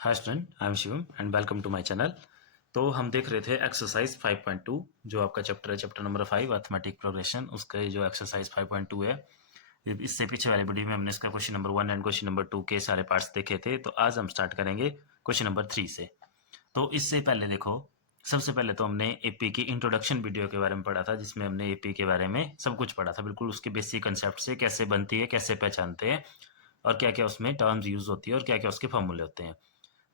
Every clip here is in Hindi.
Hi student, I am Shivam and welcome to my channel. तो हम देख रहे थे एक्सरसाइज 5.2 जो आपका चैप्टर है, चैप्टर नंबर 5 अर्थमेटिक प्रोग्रेशन। उसका जो एक्सरसाइज 5.2 है, इससे पीछे वाली वीडियो में हमने इसका question number 1 and question number 2 के सारे पार्ट्स देखे थे। तो आज हम स्टार्ट करेंगे क्वेश्चन नंबर 3 से। तो इससे पहले देखो, सबसे पहले तो हमने एपी की इंट्रोडक्शन वीडियो के बारे में पढ़ा था, जिसमें हमने एपी के बारे में सब कुछ पढ़ा था, बिल्कुल उसके बेसिक कंसेप्ट से, कैसे बनती है, कैसे पहचानते हैं और क्या क्या उसमें टर्म्स यूज होती है और क्या क्या उसके फॉर्मूले होते हैं।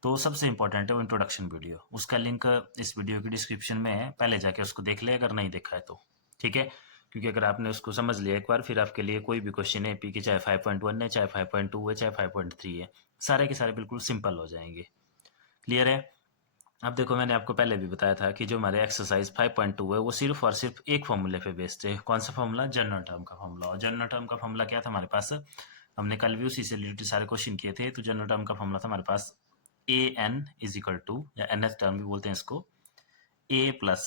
तो सबसे इंपॉर्टेंट है वो इंट्रोडक्शन वीडियो, उसका लिंक इस वीडियो की डिस्क्रिप्शन में है, पहले जाके उसको देख ले अगर नहीं देखा है तो। ठीक है, क्योंकि अगर आपने उसको समझ लिया एक बार, फिर आपके लिए कोई भी क्वेश्चन है पी के, चाहे 5.1 है, चाहे 5.2 है, चाहे 5.3 है, सारे के सारे बिल्कुल सिंपल हो जाएंगे। क्लियर है? अब देखो, मैंने आपको पहले भी बताया था कि जो हमारे एक्सरसाइज 5.2 है वो सिर्फ और सिर्फ एक फॉर्मूले पे बेस्ड है। कौन सा फॉर्मूला? जनरल टर्म का फॉर्मूला। और जनरल टर्म का फॉर्मूला क्या था हमारे पास? हमने कल भी उसी से रिलेटेड सारे क्वेश्चन किए थे। तो जनरल टर्म का फॉर्मूला था हमारे पास A N is equal to, या एन एच टर्म भी बोलते हैं इसको, A plus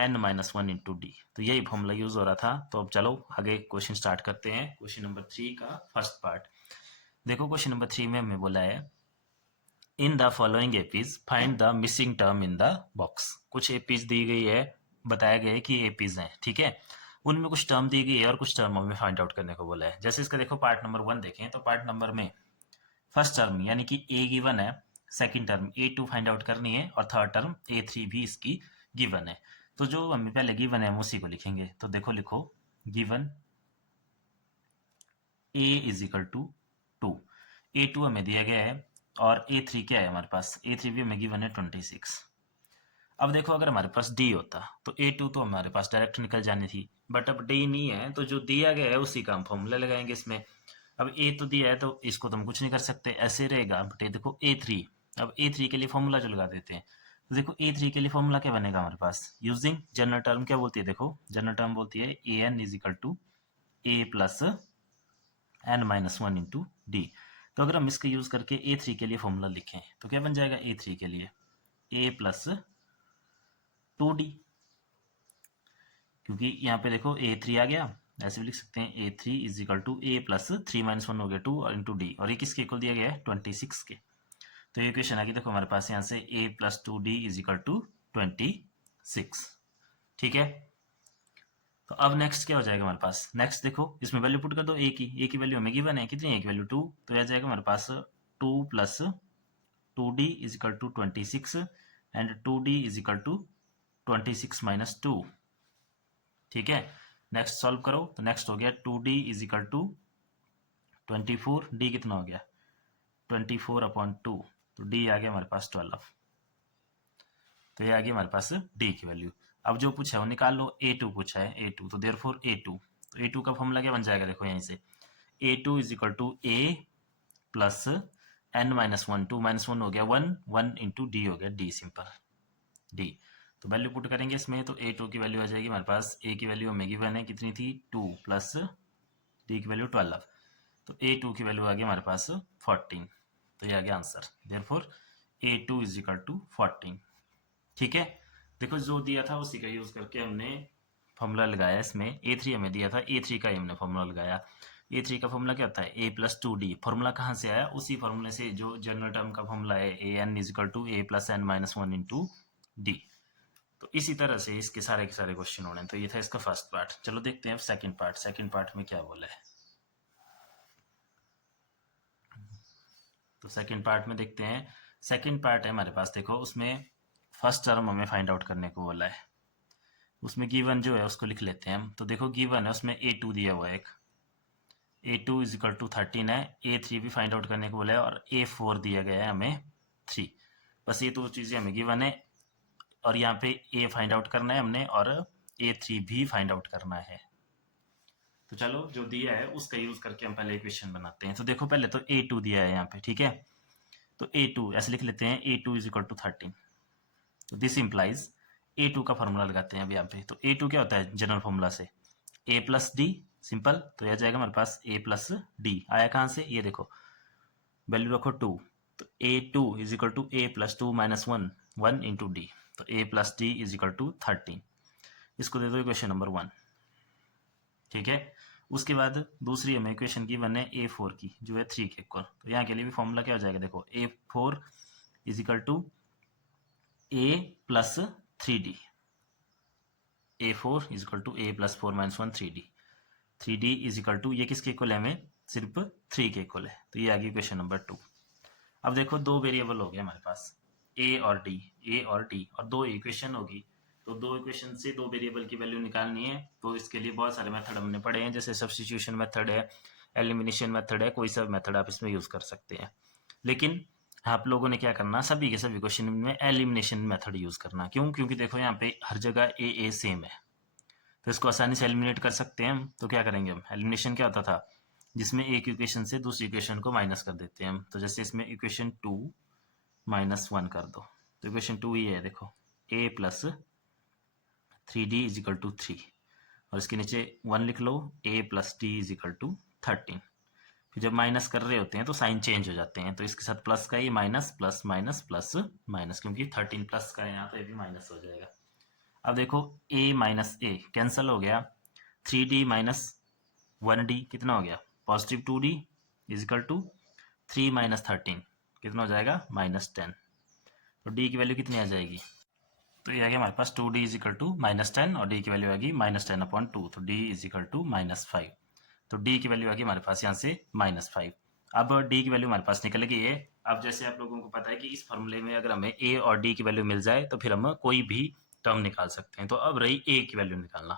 N minus one into D. तो यही फॉर्मूला यूज हो रहा था। तो अब चलो आगे क्वेश्चन स्टार्ट करते हैं। क्वेश्चन नंबर 3 का फर्स्ट पार्ट देखो। क्वेश्चन नंबर 3 में हमें बोला है, in the following APs find the missing term in the box. कुछ एपीज दी गई है, बताया गया है कि एपीज हैं, ठीक है। उनमें कुछ टर्म दी गई है और कुछ टर्म हमें फाइंड आउट करने को बोला है। जैसे इसका देखो पार्ट नंबर 1 देखें, तो पार्ट नंबर में फर्स्ट टर्म यानी कि ए गिवन है, second term A2 find out करनी है और थर्ड टर्म A3 भी इसकी गिवन है। तो जो हमें पहले गिवन है हम उसी को लिखेंगे। तो देखो, लिखो given A is equal to 2, A2 हमें दिया गया है और A3 क्या है हमारे पास? A3 भी हमें गिवन है 26। अब देखो, अगर हमारे पास D होता तो A2 तो हमारे पास डायरेक्ट निकल जानी थी, बट अब D नहीं है, तो जो दिया गया है उसी का हम फॉर्मूला लगाएंगे इसमें। अब A तो दिया है तो इसको तो हम कुछ नहीं कर सकते, ऐसे रहेगा। बट ये देखो A3, अब A3 के लिए फॉर्मूला जो लगा देते हैं। तो देखो A3 के लिए फॉर्मूला क्या बनेगा हमारे पास? यूजिंग जनरल टर्म क्या बोलती है? देखो जनरल टर्म बोलती है A N is equal to A plus N minus one into D. तो अगर हम इसका यूज करके A3 के लिए फॉर्मूला लिखें तो क्या बन जाएगा? A3 के लिए ए प्लस 2D, क्योंकि यहाँ पे देखो A3 आ गया, ऐसे भी लिख सकते हैं A3 is equal to A plus 3 minus one हो गया 2 और इंटू डी, और ये किसके इक्वल दिया गया है? 26 के। तो ये इक्वेशन आ गई देखो हमारे पास यहाँ से a plus 2D is equal to 26। ठीक है, तो अब नेक्स्ट क्या हो जाएगा हमारे पास? नेक्स्ट देखो, इसमें वैल्यू पुट कर दो ए की वैल्यू हमें गिवन है, कितनी है? एक वैल्यू 2, तो यह जाएगा हमारे पास 2 plus 2D is equal to 26 and 2D is equal to 26 minus 2। ठीक है, नेक्स्ट सॉल्व करो तो नेक्स्ट हो गया 2D is equal to 24, D कितना हो गया? 24 अपॉन 2, तो D आ गया हमारे पास 12। तो ये आ गई हमारे पास D की वैल्यू। अब जो पूछा है वो निकाल लो। A2 पूछा है, A2, तो देयरफॉर A2, तो A2 का फॉर्मूला क्या बन जाएगा? देखो यहीं से A2 is equal to A plus N minus one, 2 minus one हो गया 1, 1 इंटू डी हो गया D, सिंपल D। तो वैल्यू पुट करेंगे इसमें, तो A2 की वैल्यू आ जाएगी हमारे पास, A की वैल्यू हमें गिवन है कितनी थी? 2 प्लस D की वैल्यू 12, तो A2 की वैल्यू आ गई हमारे पास 14। तो ये आ गया answer, therefore A2 is equal to 14। ठीक है, देखो जो दिया था उसी का यूज करके हमने फॉर्मूला लगाया इसमें। A3 हमें दिया था, A3 का ही हमने फॉर्मूला लगाया। A3 का फॉर्मूला क्या होता है? A plus 2D। फॉर्मूला कहाँ से आया? उसी फॉर्मूले से जो जनरल टर्म का फॉर्मूला है, A N is equal to A plus N minus one into D. तो इसी तरह से इसके सारे के सारे क्वेश्चन होने। तो ये था इसका फर्स्ट पार्ट। चलो देखते हैं सेकंड पार्ट। सेकंड पार्ट में क्या बोला है, तो सेकंड पार्ट में देखते हैं। सेकंड पार्ट है हमारे पास, देखो उसमें फर्स्ट टर्म हमें फाइंड आउट करने को बोला है। उसमें गिवन जो है उसको लिख लेते हैं हम। तो देखो गिवन है, उसमें A2 दिया हुआ है एक, A2 इज इक्वल टू 13 है, A3 भी फाइंड आउट करने को बोला है और A4 दिया गया है हमें 3। बस ये दो चीज़ें हमें गिवन है और यहाँ पे A फाइंड आउट करना है हमने और A3 भी फाइंड आउट करना है। तो चलो जो दिया है उसका यूज करके हम पहले इक्वेशन बनाते हैं। तो देखो पहले तो A2 दिया है यहाँ पे, ठीक है। तो A2 ऐसे लिख लेते हैं, A2 इज इक्वल टू 13। तो दिस इंप्लाइज A2 का फॉर्मूला लगाते हैं अब यहाँ पे। तो A2 क्या होता है जनरल फॉर्मूला से? A plus D, simple. तो यह जाएगा हमारे पास A प्लस डी। आया कहाँ से? ये देखो वैल्यू रखो 2, तो A2 is equal to A plus 2 minus 1, 1 into D. तो A plus d is equal to 13। इसको दे दो इक्वेशन नंबर 1। ठीक है, उसके बाद दूसरी हमें इक्वेशन की वन है A4 की, जो है 3 के इक्वल। तो यहाँ के लिए भी फॉर्मूला क्या हो जाएगा? देखो A4 is equal to A plus 3d, A4 is equal to A plus 4 minus 1 3d is equal to, ये किसके इक्वल है हमें, सिर्फ 3 के इक्वल है। तो ये आ गई क्वेश्चन नंबर 2। अब देखो दो वेरिएबल हो गए हमारे पास, ए और डी और दो इक्वेशन होगी। तो दो इक्वेशन से दो वेरिएबल की वैल्यू निकालनी है। तो इसके लिए बहुत सारे मेथड हमने पढ़े हैं, जैसे सब्स्टिट्यूशन मेथड है, एलिमिनेशन मेथड है, कोई सा मेथड आप इसमें यूज कर सकते हैं। लेकिन आप लोगों ने क्या करना, सभी के सभी क्वेश्चन में एलिमिनेशन मेथड यूज करना। क्यों? क्योंकि देखो यहाँ पे हर जगह ए सेम है, तो इसको आसानी से एलिमिनेट कर सकते हैं हम। तो क्या करेंगे हम, एलिमिनेशन क्या होता था, जिसमें एक इक्वेशन से दूसरी इक्वेशन को माइनस कर देते हैं हम। तो जैसे इसमें इक्वेशन 2 माइनस 1 कर दो, तो इक्वेशन 2 ही है, देखो a plus 3d is equal to 3, और इसके नीचे 1 लिख लो, a plus d is equal to 13। फिर जब माइनस कर रहे होते हैं तो साइन चेंज हो जाते हैं, तो इसके साथ प्लस का ये minus plus minus plus minus, क्योंकि 13 प्लस का है यहाँ, तो ये भी माइनस हो जाएगा। अब देखो a माइनस ए कैंसिल हो गया, 3d माइनस 1d कितना हो गया, positive 2d is equal to 3 minus 13 कितना हो जाएगा, -10। तो d की वैल्यू कितनी आ जाएगी, तो ये आ गया हमारे पास 2d इज इक्वल टू -10, और d की वैल्यू आ गई -10/2, तो d इज इक्वल टू -5। तो d की वैल्यू आ गई हमारे पास यहाँ से -5। अब d की वैल्यू हमारे पास निकल गई है। अब जैसे आप लोगों को पता है कि इस फॉर्मूले में अगर हमें a और d की वैल्यू मिल जाए तो फिर हम कोई भी टर्म निकाल सकते हैं। तो अब रही a की वैल्यू निकालना।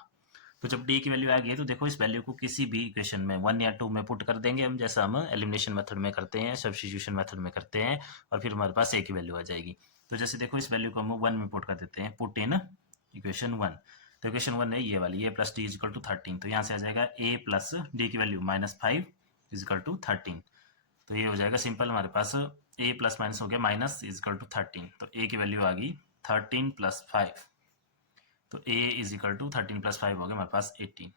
तो जब d की वैल्यू आ गई तो देखो इस वैल्यू को किसी भी इक्वेशन में 1 या 2 में पुट कर देंगे हम, जैसा हम एलिमिनेशन मेथड में करते हैं, सब्स्टिट्यूशन मेथड में करते हैं, और फिर हमारे पास a की वैल्यू आ जाएगी। तो जैसे देखो इस वैल्यू को हम 1 में पुट कर देते हैं, पुट इन इक्वेशन 1। तो इक्वेशन 1 है ये वाली, a plus d is equal to 13। तो यहाँ से आ जाएगा a प्लस डी की वैल्यू -5 इज इक्वल टू 13। तो ये हो जाएगा सिंपल, हमारे पास a प्लस माइनस हो गया माइनस इज इक्वल टू 13। तो a की वैल्यू आ गई 13 प्लस 5, तो a is equal to 13 plus 5 हो गया हमारे पास 18।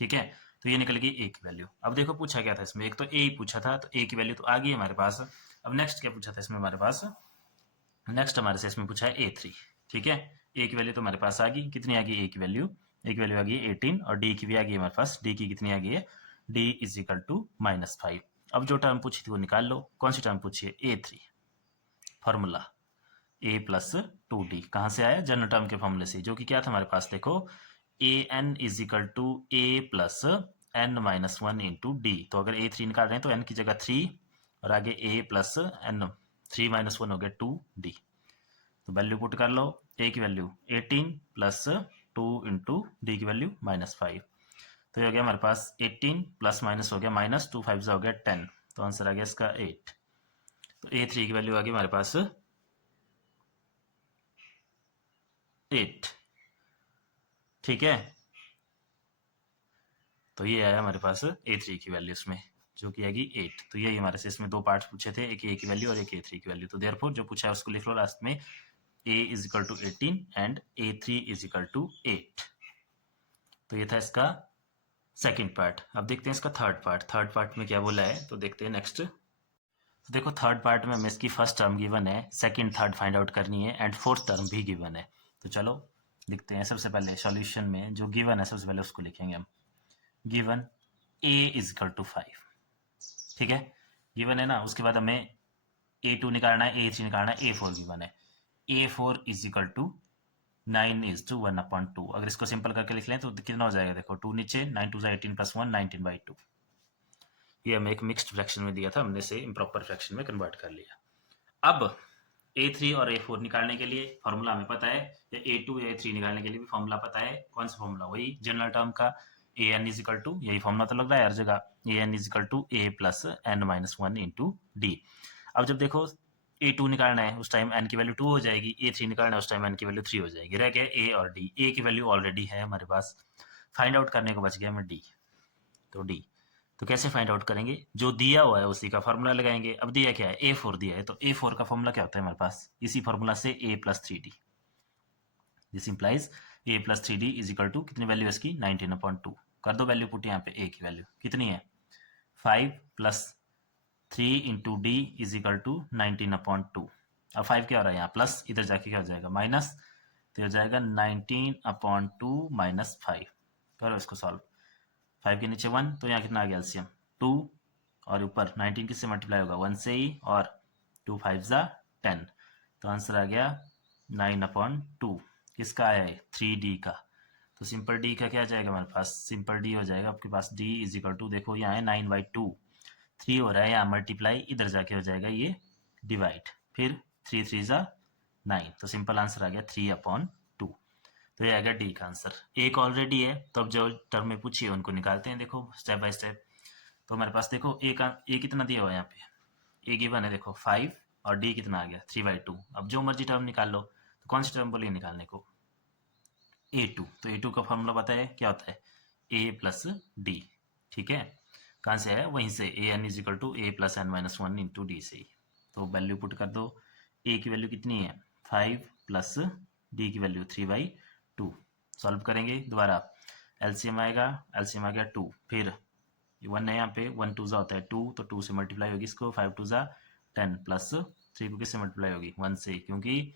ठीक है, तो ये निकल गई a की वैल्यू। अब देखो पूछा क्या था इसमें, एक तो a ही पूछा था, तो a की वैल्यू तो आ गई हमारे पास। अब नेक्स्ट क्या पूछा था इसमें हमारे पास, नेक्स्ट हमारे से इसमें पूछा है a3। ठीक है, a की वैल्यू तो हमारे पास आ गई, कितनी आ गई a की वैल्यू, a की वैल्यू आ गई 18, और d की भी आ गई हमारे पास, d की कितनी आ गई है, d इज इक्वल टू -5। अब जो टर्म पूछी थी वो निकाल लो, कौन सी टर्म पूछी है, a3 formula a plus 2d कहाँ से आया, जनरल टर्म के फॉर्मूले से, जो कि क्या था हमारे पास, देखो an is equal to a plus n minus 1 into D. तो अगर a3 निकाल रहे हैं तो n की जगह 3, और आगे a प्लस n 3 माइनस 1 हो गया 2d। तो वैल्यू पुट कर लो, a की वैल्यू 18 प्लस 2 इंटू डी की वैल्यू -5। तो ये हो गया हमारे पास 18 प्लस माइनस हो गया माइनस 2 5 हो गया 10। तो आंसर आ गया इसका 8। तो a3 की वैल्यू आ गई हमारे पास 8। ठीक है, तो ये आया हमारे पास a3 की वैल्यू इसमें, जो कि आएगी 8। तो यही हमारे से इसमें दो पार्ट्स पूछे थे, एक a की वैल्यू और एक a3 की वैल्यू। तो देयरफॉर जो पूछा है उसको लिख लो लास्ट में, a is equal to 18 and a3 is equal to 8। तो ये था इसका सेकंड पार्ट। अब देखते हैं इसका थर्ड पार्ट। थर्ड पार्ट में क्या बोला है, तो देखते हैं नेक्स्ट। तो देखो थर्ड पार्ट में हमें इसकी फर्स्ट टर्म गिवन है, सेकंड थर्ड फाइंड आउट करनी है, एंड फोर्थ टर्म भी गिवन है। तो चलो लिखते हैं। सबसे पहले सॉल्यूशन में जो गिवन है सबसे पहले उसको लिखेंगे हम। Given a is equal to 5। ठीक है, गिवन है ना, उसके बाद हमें a2 निकालना है, a3 निकालना है, a4 गिवन है। a4 is equal to 9 is to 1/2। अगर इसको सिंपल करके लिख लें तो कितना हो जाएगा, देखो 2 नीचे, 9 2 18 प्लस 1 19/2। ये हमें एक मिक्स्ड फ्रैक्शन में दिया था, हमने इसे इम्प्रॉपर फ्रैक्शन में कन्वर्ट कर लिया। अब a3 और a4 निकालने के लिए फॉर्मूला हमें पता है, या a2 या a3 निकालने के लिए भी फॉर्मूला पता है। कौन सा फॉर्मूला, वही जनरल टर्म का an इज इक्वल टू, यही फॉर्मूला तो लग रहा है हर जगह, an is equal to a plus n minus 1 into d. अब जब देखो a2 निकालना है उस टाइम n की वैल्यू 2 हो जाएगी, a3 निकालना है उस टाइम n की वैल्यू 3 हो जाएगी। रह गया a और d, a की वैल्यू ऑलरेडी है हमारे पास, फाइंड आउट करने को बच गया हमें d। तो d तो कैसे फाइंड आउट करेंगे, जो दिया हुआ है उसी का फॉर्मूला लगाएंगे। अब दिया क्या है, a4 दिया है, तो a4 का फॉर्मूला क्या होता है हमारे पास, इसी फॉर्मूला से a plus 3d। This implies a plus 3d is equal to, कितनी वैल्यू है इसकी, 19/2। कर दो वैल्यू पुट यहाँ पे, a की वैल्यू कितनी है 5 plus 3 into d is equal to 19/2। अब 5 क्या हो रहा है यहाँ, प्लस, इधर जाके क्या हो जाएगा माइनस, तो हो जाएगा 19/2 माइनस 5। करो इसको सॉल्व, 5 के नीचे 1, तो यहाँ कितना आ गया एलसीएम 2, और ऊपर 19 किससे मल्टीप्लाई होगा 1 से ही, और 2 5 जा 10, तो आंसर आ गया 9/2। किसका आया है? 3D का। तो सिंपल डी का क्या आ जाएगा हमारे पास? सिंपल डी हो जाएगा आपके पास डी इज इक्वल टू, देखो यहाँ है 9/2, 3 हो रहा है यहाँ मल्टीप्लाई, इधर जाके हो जाएगा ये डिवाइड, फिर 3 3 ज़ा 9, तो सिंपल आंसर आ गया 3/2। तो ये आ गया डी का आंसर। एक ऑलरेडी है, तो अब जो टर्म में पूछिए उनको निकालते हैं, देखो स्टेप बाय स्टेप। तो हमारे पास देखो ए कितना दिया हुआ है यहाँ पे, ए गिवन है देखो 5, और डी कितना आ गया 3/2। अब जो मर्जी टर्म निकाल लो, तो कौन सी टर्म बोलिए निकालने को? A2। तो A2 का फॉर्मूला पता है क्या होता है? A+D। ठीक है, कहाँ से है? वहीं से an is equal to a+n-1 into d से ही। तो वैल्यू पुट कर दो। a की वैल्यू कितनी है? 5 प्लस d की वैल्यू 3/2। सॉल्व करेंगे दोबारा, एलसीएम आएगा, एलसीएम आ गया 2, फिर 1 है यहाँ पे, 1 2 होता है 2, तो 2 से मल्टीप्लाई होगी इसको, 5 2 10, प्लस 3 को किससे मल्टीप्लाई होगी? 1 से, क्योंकि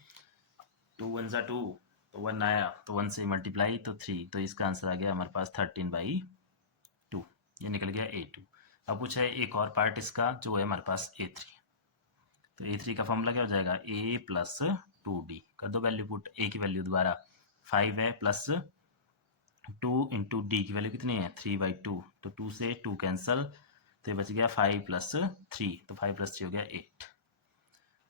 2 1 2, तो 1 आया तो 1 से मल्टीप्लाई तो 3, तो इसका आंसर आ गया हमारे पास 13/2। ये निकल गया A2। अब पूछा है एक और पार्ट इसका जो है हमारे पास A3। तो A3 का फॉर्मूला क्या हो जाएगा? A+2D। कर दो वैल्यू पुट। A की वैल्यू दोबारा 5 है, प्लस 2 इंटू डी की वैल्यू कितनी है? 3/2, तो 2 से 2 कैंसल, तो ये बच गया 5 + 3, तो 5 + 3 हो गया 8।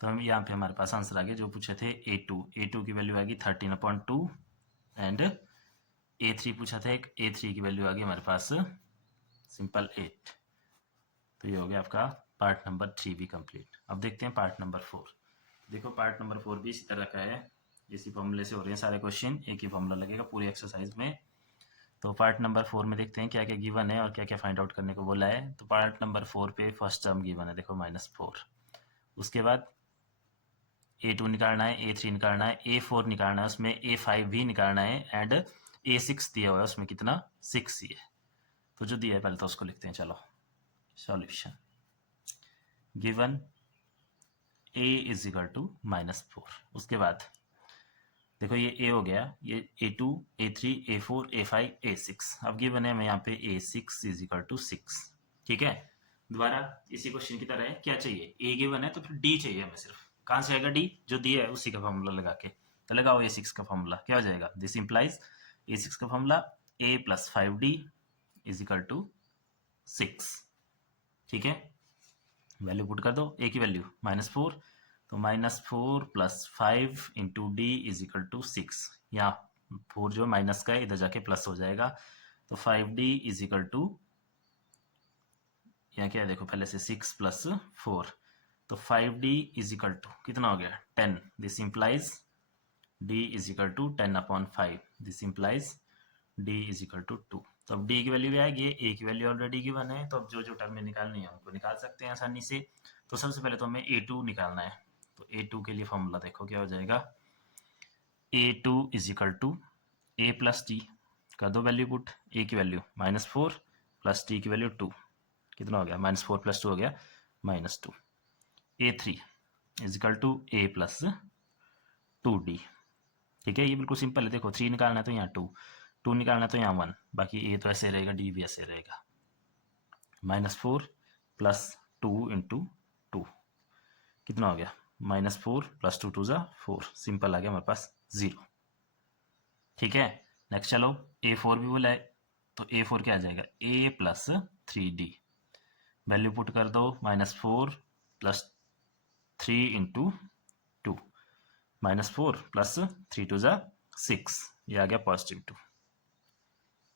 तो हम यहाँ पे हमारे पास आंसर आ गया जो पूछे थे A2 की वैल्यू आ गई 13/2, एंड A3 पूछा था एक, A3 की वैल्यू आ गई हमारे पास सिंपल 8। तो ये हो गया आपका पार्ट नंबर 3 भी कंप्लीट। अब देखते हैं पार्ट नंबर 4। देखो पार्ट नंबर 4 भी इसी तरह का है, इसी फॉर्मूले से हो रहे हैं सारे क्वेश्चन, एक ही फॉर्मूला लगेगा पूरी एक्सरसाइज में। तो पार्ट नंबर 4 में देखते हैं क्या क्या गिवन है और क्या क्या फाइंड आउट करने को बोला है। तो पार्ट नंबर 4 पे फर्स्ट टर्म गिवन है देखो -4, उसके बाद A2 निकालना है, A3 निकालना है, A4 निकालना है, उसमें A5 भी निकालना है, एंड A6 दिया हुआ है, उसमें कितना? 6 ही है। तो जो दिया है पहले तो उसको लिखते हैं, चलो solution. Given A is equal to -4, उसके बाद देखो ये A हो गया, ये A2 A3 A4 A5 A6। अब गिवन है हमें यहाँ पे A6 इज इक्वल टू 6। ठीक है, दोबारा इसी क्वेश्चन की तरह है, क्या चाहिए? A गिवन है तो फिर D चाहिए हमें सिर्फ। कहाँ से आएगा D? जो दिया है उसी का फॉर्मूला लगा के, तो लगाओ A6 का फॉर्मूला, क्या हो जाएगा? दिस इंप्लाइज A6 का formula A+5D is equal to 6। ठीक है, वैल्यू पुट कर दो। A की वैल्यू -4, तो -4 + 5 into d is equal to 6। यहाँ 4 जो माइनस का है इधर जाके प्लस हो जाएगा, तो 5D इज इक्वल टू, यहाँ क्या है देखो पहले से 6 + 4, तो 5D इज इक्वल टू कितना हो गया? 10। This implies D is equal to 10/5। This implies D is equal to 2। तो अब D की वैल्यू भी आएगी, A की वैल्यू ऑलरेडी गिवन है, तो अब जो जो टर्म निकालनी है उनको निकाल सकते हैं आसानी से। तो सबसे पहले तो हमें A2 निकालना है, तो A2 के लिए फॉर्मूला देखो क्या हो जाएगा? A2 is equal to A+D। कर दो वैल्यू पुट। A की वैल्यू -4 प्लस D की वैल्यू 2, कितना हो गया? -4 + 2 हो गया -2। A3 is equal to A+2D। ठीक है, ये बिल्कुल सिंपल है, देखो 3 निकालना है तो यहाँ 2 निकालना है तो यहाँ 1, बाकी A तो ऐसे रहेगा, D भी ऐसे रहेगा। -4 + 2 इंटू 2 कितना हो गया? -4 + 2 2 4, सिंपल आ गया हमारे पास 0। ठीक है, नेक्स्ट चलो A4 भी बोला है, तो A4 क्या आ जाएगा? A+3D। वैल्यू पुट कर दो, -4 + 3 इंटू 2, -4 + 3 2 6, ये आ गया +2।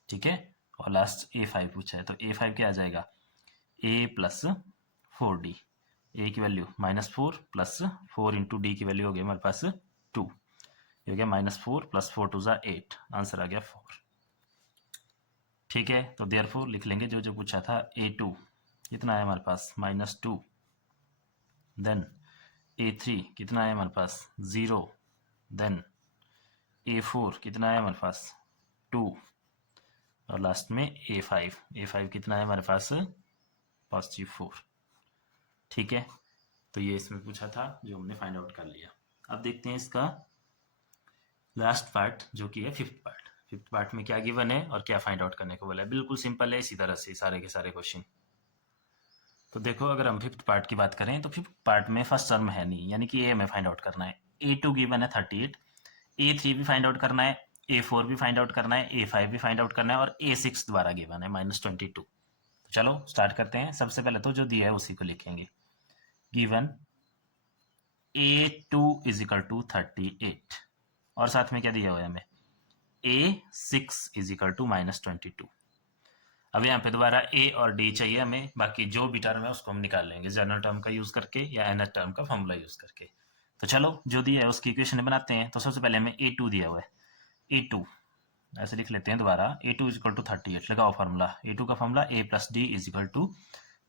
ठीक है, और लास्ट A5 पूछा है, तो A5 क्या आ जाएगा? A+4D। A की वैल्यू -4 + 4 इंटू डी की वैल्यू हो गई हमारे पास 2, ये हो गया -4 + 4 2 8, आंसर आ गया 4। ठीक है, तो देयरफॉर लिख लेंगे जो जो पूछा था। A2 कितना है हमारे पास? -2। देन A3 कितना है हमारे पास? 0। देन A4 कितना है हमारे पास? 2, और लास्ट में A5 कितना है हमारे पास? +4। ठीक है, तो ये इसमें पूछा था जो हमने फाइंड आउट कर लिया। अब देखते हैं इसका लास्ट पार्ट जो कि है फिफ्थ पार्ट। फिफ्थ पार्ट में क्या गिवन है और क्या फाइंड आउट करने को बोला है, बिल्कुल सिंपल है, इसी तरह से सारे के सारे क्वेश्चन। तो देखो अगर हम फिफ्थ पार्ट की बात करें तो फिफ्थ पार्ट में फर्स्ट टर्म है नहीं, यानी कि ए हमें फाइंड आउट करना है। A2 गिवन है 38, A3 भी फाइंड आउट करना है, A4 भी फाइंड आउट करना है, A5 भी फाइंड आउट करना है और A6 द्वारा गिवन है -22। तो चलो स्टार्ट करते हैं। सबसे पहले तो जो दिया है उसी को लिखेंगे। Given A2 is equal to 38 और साथ में क्या दिया हुआ है हमें, A6 इज इक्वल टू -22। अब यहाँ पे दोबारा ए और डी चाहिए हमें, बाकी जो भी टर्म है उसको हम निकाल लेंगे जनरल टर्म का यूज करके या nth टर्म का फॉर्मूला यूज करके। तो चलो जो दिया है उसकी इक्वेशन बनाते हैं। तो सबसे पहले हमें A2 दिया हुआ है, A2 ऐसे लिख लेते हैं दोबारा, A2 इज इक्वल टू 38 लगाओ फार्मूला। A2 का formula A plus d is equal to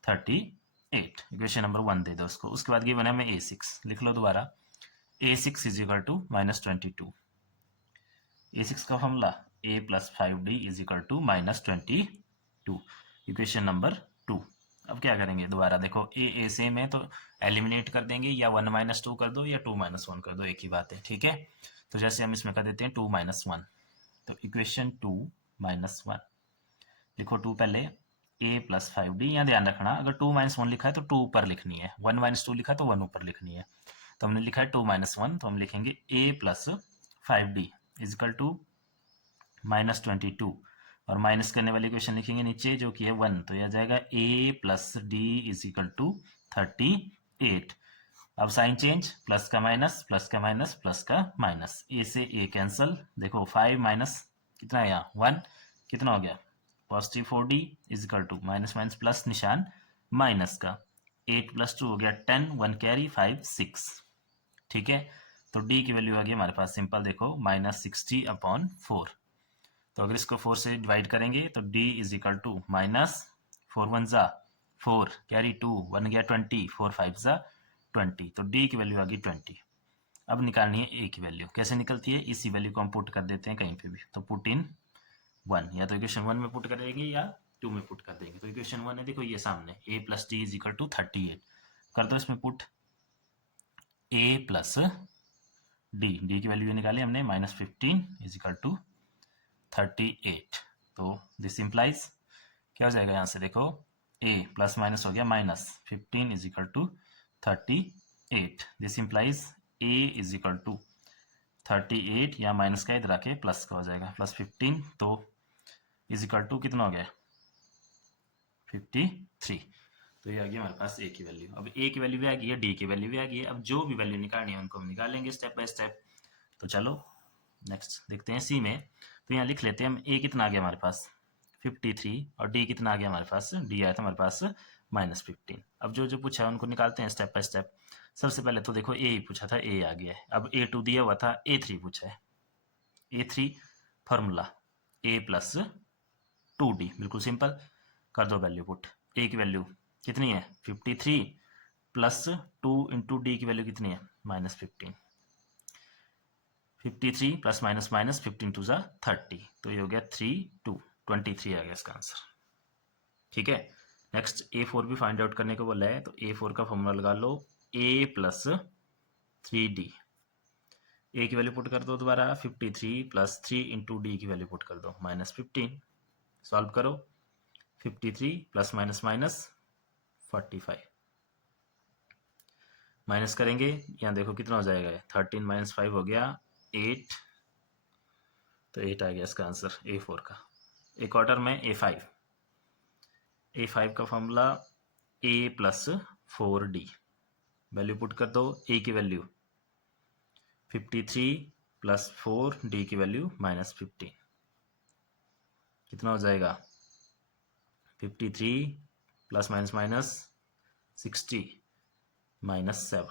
38, equation number 1 दे दो उसको। उसके बाद गिवन है हमें A6, लिख लो दोबारा, A6 is equal to -22। A6 का formula A plus 5D is equal to -22, equation number 2। अब क्या करेंगे, दोबारा देखो ए सेम है तो एलिमिनेट कर देंगे, या 1 - 2 कर दो या 2 - 1 कर दो, एक ही बात है, ठीक है। तो जैसे हम इसमें कर देते हैं 2 - 1, तो इक्वेशन 2 - 1 लिखो। 2 पहले A प्लस 5D, यहाँ ध्यान रखना अगर 2 - 1 लिखा है तो 2 ऊपर लिखनी है, 1 - 2 लिखा है तो 1 ऊपर लिखनी है। तो हमने लिखा है 2 - 1, तो हम लिखेंगे A plus 5D is equal to -22 और माइनस करने वाली इक्वेशन लिखेंगे नीचे जो कि है 1, तो यह जाएगा A plus d is equal to 38। अब साइन चेंज, प्लस का माइनस, प्लस का माइनस, प्लस का माइनस, ए से ए कैंसल। देखो 5 माइनस कितना है यहाँ 1, कितना हो गया positive 4D is equal to minus minus plus निशान माइनस का 8 + 2 हो गया 10, 1 कैरी 5 6, ठीक है। तो डी की वैल्यू आ गई हमारे पास सिंपल, देखो -60/4। तो अगर इसको 4 से डिवाइड करेंगे तो d इज इक्वल टू -4 1 ज़ा 4 कैरी 2 1 गया 20 4 5 ज़ा 20, तो d की वैल्यू आ गई 20। अब निकालनी है a की वैल्यू, कैसे निकलती है, इसी वैल्यू को हम पुट कर देते हैं कहीं पे भी। तो पुट इन 1, या तो इक्वेशन 1 में पुट कर देंगे या 2 में पुट कर देंगे। तो इक्वेशन 1 है देखो ये सामने, a plus d is equal to 38, कर दो इसमें पुट a प्लस डी की वैल्यू निकाली हमने -15 इज इक्वल टू 38। तो दिस इंप्लाइज क्या हो जाएगा यहाँ से, देखो a प्लस माइनस हो गया -15 is equal to 38। This implies a is equal to 38 या माइनस का इधर आके प्लस का हो जाएगा +15, तो इज इक्वल टू कितना हो गया 53। तो ये आ गया हमारे पास a की वैल्यू। अब a की वैल्यू भी आ गई है, d की वैल्यू भी आ गई है। अब जो भी वैल्यू निकालनी है उनको हम निकालेंगे स्टेप बाय स्टेप। तो चलो नेक्स्ट देखते हैं सी में। तो यहाँ लिख लेते हैं हम, a कितना आ गया हमारे पास 53 और d कितना आ गया हमारे पास, d आया था हमारे पास -15। अब जो जो पूछा है उनको निकालते हैं स्टेप बाय स्टेप। सबसे पहले तो देखो a ही पूछा था, a आ गया है। अब A2 दिया हुआ था, A3 पूछा है, A3 formula a plus 2D, बिल्कुल सिंपल, कर दो वैल्यू पुट। a की वैल्यू कितनी है 53 प्लस 2 इंटू डी की वैल्यू कितनी है -15, 53 प्लस माइनस माइनस 15 2 ज़ा 30, तो ये हो गया 3 2 23 आ गया इसका आंसर, ठीक है। नेक्स्ट A4 भी फाइंड आउट करने को बोला है, तो A4 का फॉर्मूला लगा लो A प्लस 3D। ए की वैल्यू पुट कर दो दोबारा, 53 प्लस 3 इंटू डी की वैल्यू पुट कर दो -15, सॉल्व करो 53 प्लस माइनस माइनस 45, माइनस करेंगे यहाँ देखो कितना हो जाएगा 13 - 5 हो गया 8, तो 8 आ गया इसका आंसर A4 का। एक और टर्म है A5 का formula A plus 4D, value put कर दो, A की वैल्यू 53 प्लस 4, D की वैल्यू -15, कितना हो जाएगा 53 प्लस माइनस माइनस 60 -7,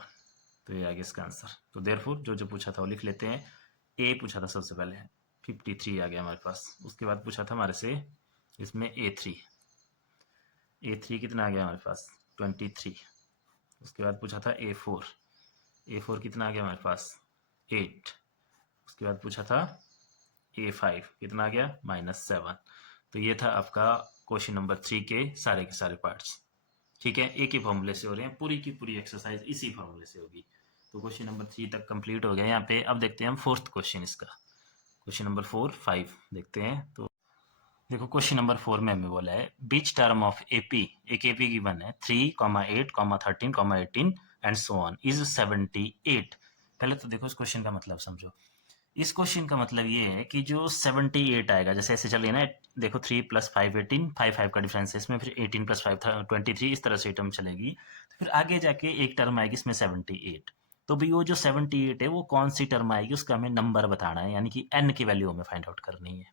तो ये आ गया इसका आंसर। तो देयरफॉर जो जो पूछा था वो लिख लेते हैं। ए पूछा था सबसे पहले 53 आ गया हमारे पास, उसके बाद पूछा था हमारे से इसमें A3 कितना आ गया हमारे पास 23, उसके बाद पूछा था A4 कितना आ गया हमारे पास 8, उसके बाद पूछा था A5 कितना आ गया -7। तो ये था आपका क्वेश्चन नंबर 3 के सारे पार्ट्स, ठीक है। एक ही फॉर्मूले से हो रहे हैं, पूरी की पूरी एक्सरसाइज इसी फॉर्मूले से होगी। तो क्वेश्चन नंबर 3 तक कंप्लीट हो गया यहाँ पे। अब देखते हैं हम फोर्थ क्वेश्चन इसका, क्वेश्चन नंबर 4 5 देखते हैं। तो देखो क्वेश्चन नंबर 4 में हमें बोला है बीच टर्म ऑफ एपी, एक एपी गिवन है 3,8,13,18 एंड सो ऑन इज 78। पहले तो देखो इस क्वेश्चन का मतलब समझो। इस क्वेश्चन का मतलब ये है कि जो 78 आएगा, जैसे ऐसे चलिए ना, देखो 3 + 5 18, 5 का डिफरेंस है इसमें, फिर 18 + 5 23, इस तरह से टर्म चलेगी। तो फिर आगे जाके एक टर्म आएगी इसमें 78। तो भी वो जो 78 है वो कौन सी टर्म आएगी उसका हमें नंबर बताना है, यानी कि एन की वैल्यू हमें फाइंड आउट करनी है।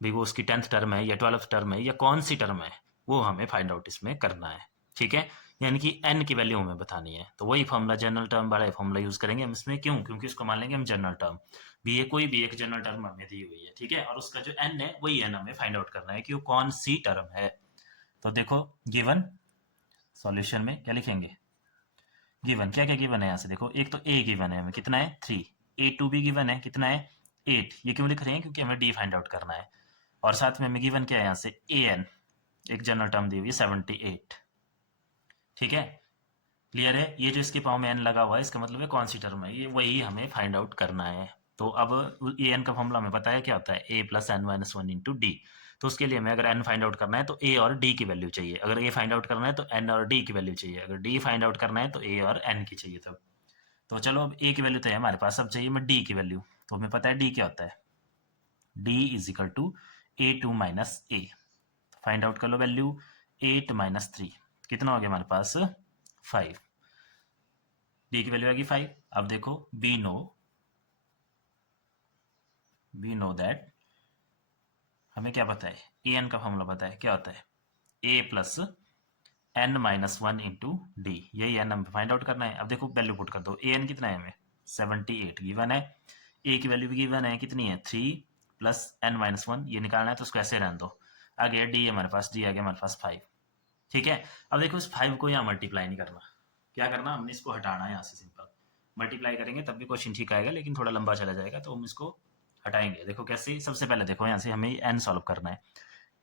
भी वो उसकी 10th टर्म है या 12th टर्म है या कौन सी टर्म है, वो हमें फाइंड आउट इसमें करना है। ठीक है, यानी कि एन की वैल्यू हमें बतानी है। तो वही फॉर्मूला, जनरल टर्म वाला फॉर्मूला यूज करेंगे हम इसमें। क्यों? क्योंकि उसको मान लेंगे हम जनरल टर्म। भी ये कोई भी एक जनरल टर्म हमें दी हुई है, ठीक है, और उसका जो एन है वही एन हमें फाइंड आउट करना है कि वो कौन सी टर्म है। तो देखो गिवन सॉल्यूशन में क्या लिखेंगे, गिवन क्या क्या गिवन है यहाँ से देखो, एक तो ए गिवन है हमें कितना है 3, A2 भी गिवन है कितना है 8। ये क्यों लिख रहे हैं? क्योंकि हमें डी फाइंड आउट करना है। और साथ में हमें गिवन क्या है यहाँ से an, एक जनरल टर्म दी हुई है 78। ठीक है, क्लियर है? ये जो इसके पाँव में एन लगा हुआ है इसका मतलब है कौन सी टर्म है, ये वही हमें फाइंड आउट करना है। तो अब ए एन का फॉर्मूला हमें पता है क्या होता है, a + n - 1 × d। तो उसके लिए हमें अगर n फाइंड आउट करना है तो a और d की वैल्यू चाहिए, अगर a फाइंड आउट करना है तो n और d की वैल्यू चाहिए, अगर d फाइंड आउट करना है तो a और n की चाहिए तब। तो चलो अब a की वैल्यू तो है हमारे पास, अब चाहिए हमें d की वैल्यू। तो हमें पता है d क्या होता है, d = A2 - a। Find out कर लो वैल्यू, 8 - 3 कितना हो गया हमारे पास 5। डी की वैल्यू आ गई 5। अब देखो वी नो दैट, हमें क्या पता है, ए एन का फॉर्मूला पता है क्या होता है, ए प्लस n - 1 × d। यही एन हमें फाइंड आउट करना है। अब देखो वैल्यू पुट कर दो, ए एन कितना है हमें 78 गिवन है, ए की वैल्यू भी गिवन है कितनी है 3 + n - 1, ये निकालना है तो उसको ऐसे रहने दो। आ गया डी हमारे पास, डी आ गया हमारे पास 5। ठीक है, अब देखो इस 5 को यहाँ मल्टीप्लाई नहीं करना, क्या करना, हमने इसको हटाना है यहाँ से। सिंपल मल्टीप्लाई करेंगे तब भी क्वेश्चन ठीक आएगा, लेकिन थोड़ा लंबा चला जाएगा तो हम इसको हटाएंगे। देखो कैसे, सबसे पहले देखो यहाँ से हमें एन सॉल्व करना है।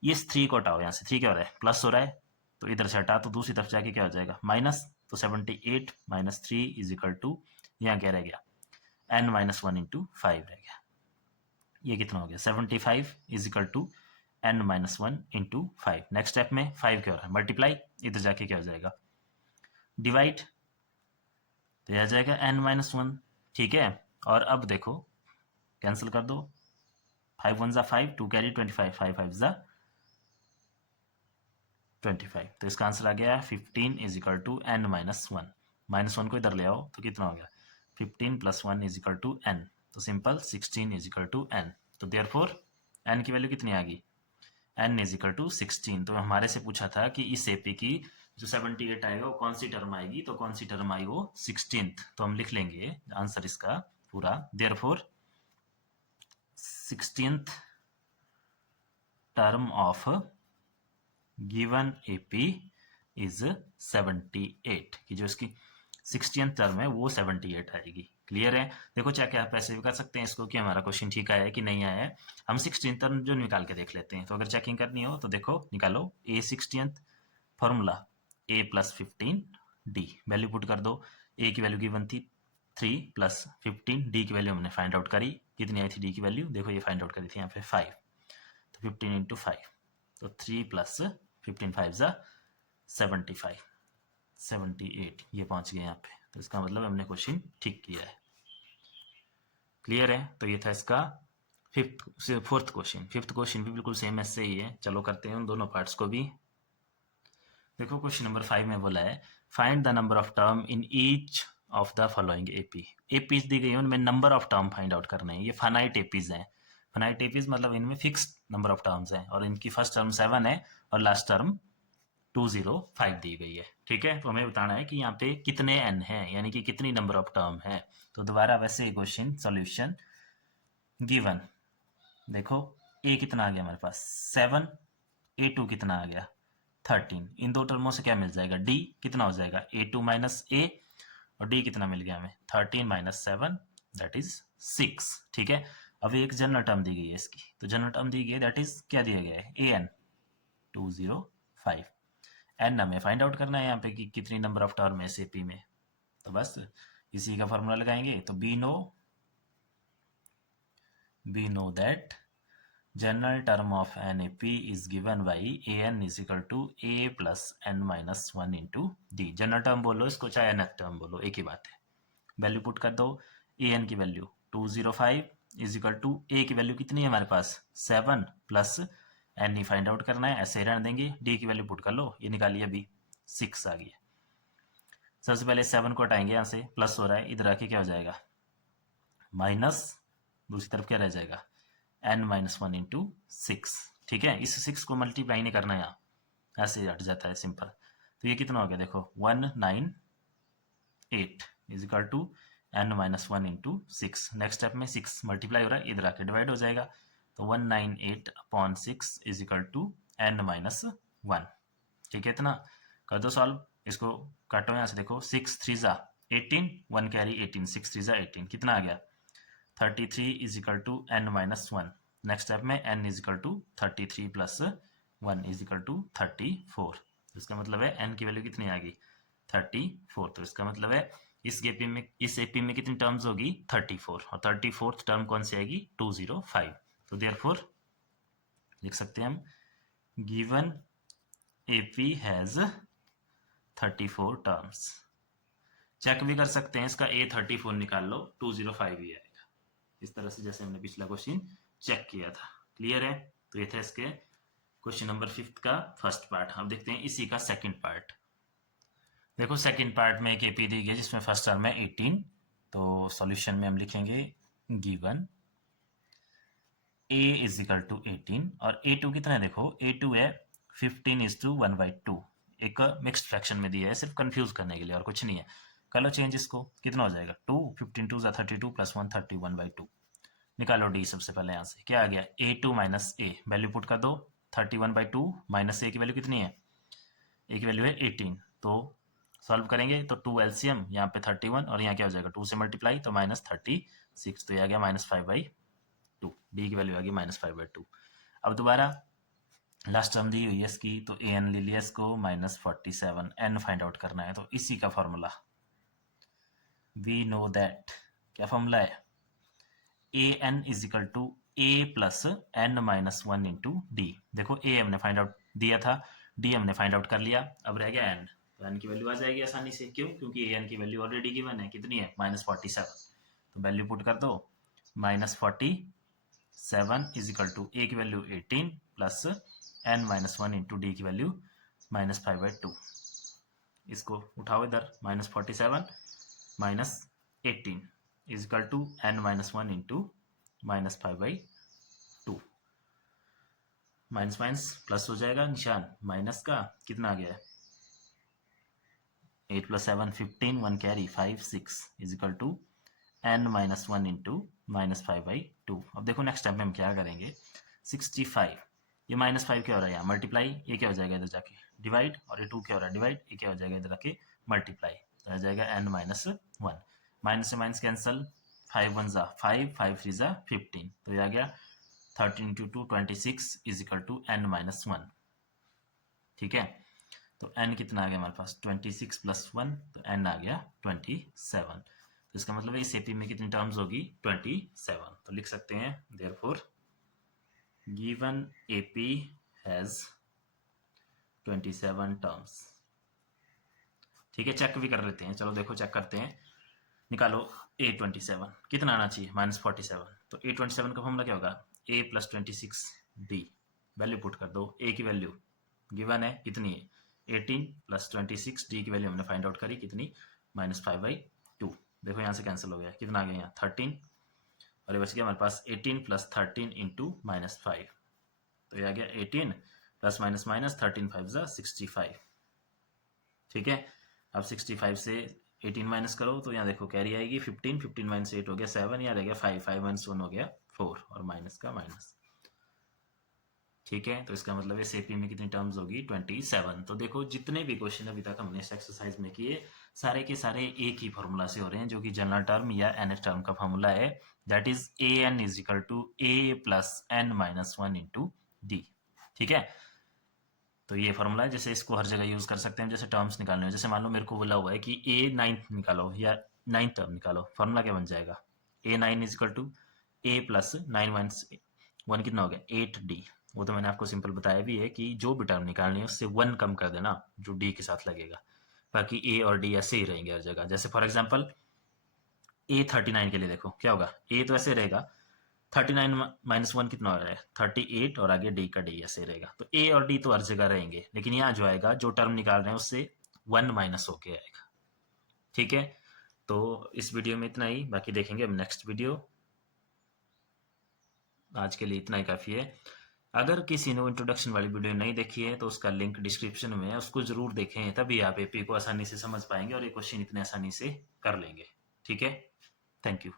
ये इस 3 को हटाओ, यहाँ से 3 क्या हो रहा है प्लस हो रहा है, तो इधर से हटा तो दूसरी तरफ जाके क्या हो जाएगा माइनस। तो 78 - 3 = यहाँ क्या रह गया n - 1 × 5 रह गया। ये कितना हो गया 75 = n - 1 × 5। नेक्स्ट स्टेप में 5 क्या हो रहा है मल्टीप्लाई, इधर जाके क्या हो जाएगा डिवाइड, तो यह आ जाएगा n - 1। ठीक है, और अब देखो कैंसिल कर दो, 5 1 = 5, 2 कैरी 25, 5 5 = 25। तो इसका आंसर आ गया 15 = n - 1। -1 को इधर ले आओ तो कितना हो गया 15 + 1 = n। तो सिंपल 16 = n। तो देयरफॉर n की वैल्यू कितनी आ गई, n = 16। तो हमारे से पूछा था कि इस एपी की जो 78 आएगा वो कौन सी टर्म आएगी, तो कौन सी टर्म आई वो 16th। तो हम लिख लेंगे आंसर इसका पूरा, therefore 16th term of given AP is 78, कि जो इसकी 60th टर्म है वो 78 आएगी। क्लियर है? देखो चाहे क्या आप ऐसे भी कर सकते हैं इसको कि हमारा क्वेश्चन ठीक आया है कि नहीं आया है। हम 16th टर्म जो निकाल के देख लेते हैं, तो अगर चेकिंग करनी हो तो देखो निकालो a 60th formula a + 15 d, value put कर दो। a की वैल्यू गिवन थी 3 + 15, d की वैल्यू हमने फाइंड आउट करी, कितनी आई थी d की वैल्यू, देखो ये फाइंड आउट करी थी यहाँ पे 5। तो 15 × 5, तो 3 + 15 5 = 75, 78 ये पहुंच गए यहाँ पे। तो इसका मतलब हमने क्वेश्चन ठीक किया है। क्लियर है? तो ये था इसका फोर्थ क्वेश्चन। फिफ्थ क्वेश्चन भी बिल्कुल सेम ऐसे ही है। चलो करते हैं उन दोनों पार्ट्स को भी। देखो क्वेश्चन नंबर 5 में बोला है find the number of term in each of the following AP. APs दी गई है, उनमें number of term find out करने हैं। ये फाइनाइट एपीज हैं। फाइनाइट एपीज मतलब इनमें फिक्स्ड नंबर ऑफ टर्म्स हैं, और इनकी फर्स्ट टर्म 7 है और लास्ट टर्म 205 दी गई है। ठीक है, तो हमें बताना है कि यहाँ पे कितने n है, यानी कि कितनी नंबर ऑफ टर्म है। तो दोबारा वैसे क्वेश्चन सॉल्यूशन गिवन, देखो a कितना आ गया हमारे पास 7, a2 कितना आ गया 13। इन दो टर्मों से क्या मिल जाएगा d कितना हो जाएगा a2 - a, और d कितना मिल गया हमें 13 - 7 दैट इज 6। ठीक है, अब एक जनरल टर्म दी गई है इसकी, तो जनरल टर्म दी गई है दैट इज क्या दिया गया है an 205। एन हमें फाइंड आउट करना है यहाँ पे कि कितनी नंबर ऑफ टर्म है एसएपी में। तो बस इसी का फॉर्मूला लगाएंगे। तो we know that general term of n A P is given by a N is equal to A plus N minus one into d. General term बोलो इसको चाहे एन टर्म बोलो, एक ही बात है। वैल्यू पुट कर दो, ए एन की value 205 is equal to a की वैल्यू कितनी है हमारे पास 7 प्लस एन ही फाइंड आउट करना है, ऐसे ही रहने देंगे। डी की वैल्यू पुट कर लो, ये निकालिए अभी 6 आ गई है। सबसे पहले 7 को हटाएंगे, यहाँ से प्लस हो रहा है, इधर आके क्या हो जाएगा माइनस, दूसरी तरफ क्या रह जाएगा n माइनस वन इंटू 6। ठीक है, इस 6 को मल्टीप्लाई नहीं करना है, यहाँ ऐसे हट जाता है सिंपल। तो ये कितना हो गया देखो 198 is equal to n minus one into 6। Next step में 6 मल्टीप्लाई हो रहा है, इधर आके डिवाइड हो जाएगा। तो 198 upon 6 is equal to n minus one. ठीक है, इतना कर दो सॉल्व। इसको काटो यहाँ से, देखो 6 3 जा 18, 1 कैरी 18, 6 3 जा 18, कितना आ गया 33 is equal to n minus one. Next step में n is equal to 33 plus 1 is equal to 34। इसका मतलब है n की वैल्यू कितनी आ गई 34। तो इसका मतलब है इस एपी में कितनी टर्म्स होगी 34, और 34th टर्म कौन सी आएगी 205। तो देयरफॉर लिख सकते हैं हम given AP has 34 terms. Check भी कर सकते हैं, इसका A34 निकाल लो 205 ही आएगा, इस तरह से जैसे हमने पिछला क्वेश्चन चेक किया था। क्लियर है? तो ये था इसके क्वेश्चन नंबर 5 का फर्स्ट पार्ट। अब देखते हैं इसी का सेकंड पार्ट। देखो सेकंड पार्ट में एक एपी दी गई है जिसमें फर्स्ट टर्म है 18। तो सॉल्यूशन में हम लिखेंगे given a is equal to 18 और a2 कितना है, देखो a2 है 15:1/2। एक मिक्स्ड फ्रैक्शन में दिया है सिर्फ कंफ्यूज करने के लिए और कुछ नहीं है। कर लो चेंज, इसको कितना हो जाएगा 2 15 2 32 प्लस 1 31/2। निकालो डी सबसे पहले, यहाँ से क्या आ गया a2 minus a, value put कर दो 31/2 माइनस a की वैल्यू कितनी है, a की वैल्यू है 18। तो सॉल्व करेंगे तो 2 एलसीएम, यहाँ पे 31 और यहाँ क्या हो जाएगा 2 से मल्टीप्लाई तो -36। तो ये आ गया -5/2। डी की वैल्यू आ गई -5/2। अब दोबारा लास्ट टर्म दी हुई है इसकी, तो ए एन ले लिया इसको -47, एन फाइंड आउट करना है। तो इसी का फॉर्मूला वी नो दैट, क्या फॉर्मूला है A N is equal to A plus N minus one into D. देखो ए हमने फाइंड आउट दिया था, डी हमने फाइंड आउट कर लिया, अब रह गया एन। तो एन की वैल्यू आ जाएगी आसानी से, क्यों, क्योंकि ए एन की वैल्यू ऑलरेडी गिवन है, कितनी है -47। तो वैल्यू पुट कर दो -47 इज इक्वल टू ए की value 18 plus N minus one into d की वैल्यू -5/2। इसको उठाओ इधर, -47 -18 is equal to n minus one into -5/2। Minus minus plus हो जाएगा, निशान माइनस का कितना आ गया है 8 + 7 15, 1 carry 5 6 is equal to n minus one into -5/2। अब देखो नेक्स्ट स्टेप में हम क्या करेंगे 65, ये -5 क्या हो रहा है यहाँ मल्टीप्लाई, ये क्या हो जाएगा इधर जाके डिवाइड, और ये 2 क्या हो रहा है डिवाइड, ये क्या हो जाएगा इधर आके मल्टीप्लाई, तो आ जाएगा n माइनस वन। माइनस से माइनस कैंसल, 5 1 जा 5, 5 3 जा 15। तो ये आ गया 13 × 2 26 is equal to n minus one. ठीक है, तो n कितना आ गया हमारे पास 26 + 1, तो n आ गया 27। तो इसका मतलब है इस एपी में कितनी टर्म्स होगी 27। तो लिख सकते हैं therefore given AP has 27 terms. ठीक है, चेक भी कर लेते हैं, चलो देखो चेक करते हैं। निकालो A27 कितना आना चाहिए -47। तो A27 का फॉर्मूला क्या होगा a + 26 d। वैल्यू पुट कर दो, a की वैल्यू गिवन है कितनी है 18 + 26, d की वैल्यू हमने फाइंड आउट करी कितनी -5/2। देखो यहाँ से कैंसिल हो गया, कितना आ गया यहाँ 13, और ये बच गया हमारे पास 18 + 13 × -5। तो ये आ गया 18 + -, 13 5 = 65। ठीक है, अब 65 से 18 माइनस करो तो यहाँ देखो कैरी आएगी 15, 15 - 8 हो गया 7, यहाँ रह गया 5, 5 - 1 हो गया 4, और माइनस का माइनस। ठीक है, तो इसका मतलब है सेपी में कितनी टर्म्स होगी 27। तो देखो जितने भी क्वेश्चन अभी तक हमने इस एक्सरसाइज में किए सारे के सारे एक ही फॉर्मूला से हो रहे हैं, जो कि जनरल टर्म या nth टर्म का फॉर्मूला है, that is an is equal to a + n - 1 into d. ठीक है, तो ये फॉर्मूला है, जैसे इसको हर जगह यूज कर सकते हैं जैसे टर्म्स निकालने हो। जैसे मान लो मेरे को बोला हुआ है कि A9 निकालो या 9th टर्म निकालो, फॉर्मूला क्या बन जाएगा A9 is equal to a + 9 - 1 कितना हो गया 8d। वो तो मैंने आपको सिंपल बताया भी है कि जो भी टर्म निकालनी है उससे 1 कम कर देना जो d के साथ लगेगा, बाकी a और d ऐसे ही रहेंगे हर जगह। जैसे फॉर एग्जांपल a39 के लिए देखो क्या होगा, a तो ऐसे रहेगा, 39 माइनस 1 कितना हो रहा है 38, और आगे d का d ऐसे रहेगा। तो a और d तो हर जगह रहेंगे, लेकिन यहाँ जो आएगा जो टर्म निकाल रहे हैं उससे 1 माइनस होके आएगा। ठीक है, तो इस वीडियो में इतना ही, बाकी देखेंगे अब नेक्स्ट वीडियो। आज के लिए इतना ही काफ़ी है। अगर किसी ने इंट्रोडक्शन वाली वीडियो नहीं देखी है तो उसका लिंक डिस्क्रिप्शन में है, उसको ज़रूर देखें, तभी आप एपी को आसानी से समझ पाएंगे और ये क्वेश्चन इतने आसानी से कर लेंगे। ठीक है, थैंक यू।